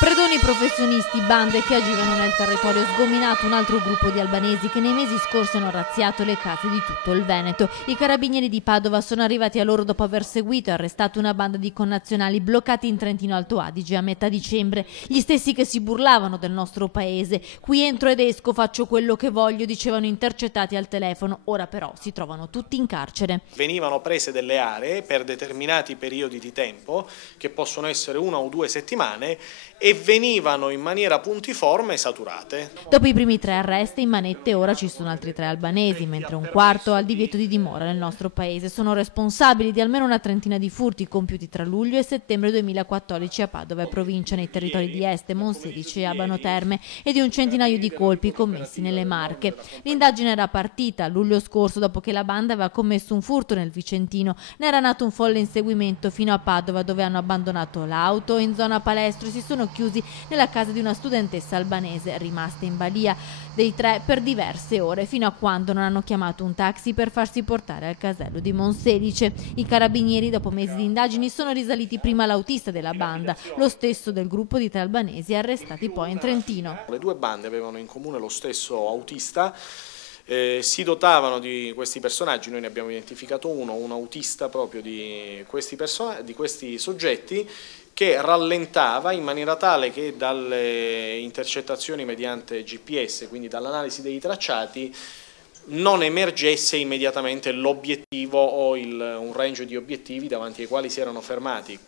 Predoni professionisti, bande che agivano nel territorio, sgominato un altro gruppo di albanesi che nei mesi scorsi hanno razziato le case di tutto il Veneto. I carabinieri di Padova sono arrivati a loro dopo aver seguito e arrestato una banda di connazionali bloccati in Trentino Alto Adige a metà dicembre. Gli stessi che si burlavano del nostro paese. Qui entro ed esco, faccio quello che voglio, dicevano intercettati al telefono. Ora però si trovano tutti in carcere. Venivano prese delle aree per determinati periodi di tempo, che possono essere 1 o 2 settimane, e venivano in maniera puntiforme saturate. Dopo i primi 3 arresti, in manette ora ci sono altri 3 albanesi, mentre un quarto ha il divieto di dimora nel nostro paese. Sono responsabili di almeno una trentina di furti compiuti tra luglio e settembre 2014 a Padova e provincia, nei territori di Este, Monselice e Abano Terme, e di un centinaio di colpi commessi nelle Marche. L'indagine era partita a luglio scorso dopo che la banda aveva commesso un furto nel Vicentino. Ne era nato un folle inseguimento fino a Padova, dove hanno abbandonato l'auto in zona Palestro e si sono chiusi nella casa di una studentessa albanese rimasta in balia dei 3 per diverse ore, fino a quando non hanno chiamato un taxi per farsi portare al casello di Monselice. I carabinieri, dopo mesi di indagini, sono risaliti prima all'autista della banda, lo stesso del gruppo di 3 albanesi arrestati poi in Trentino. Le 2 bande avevano in comune lo stesso autista. Si dotavano di questi personaggi, noi ne abbiamo identificato un autista proprio di questi soggetti, che rallentava in maniera tale che dalle intercettazioni mediante GPS, quindi dall'analisi dei tracciati, non emergesse immediatamente l'obiettivo o un range di obiettivi davanti ai quali si erano fermati.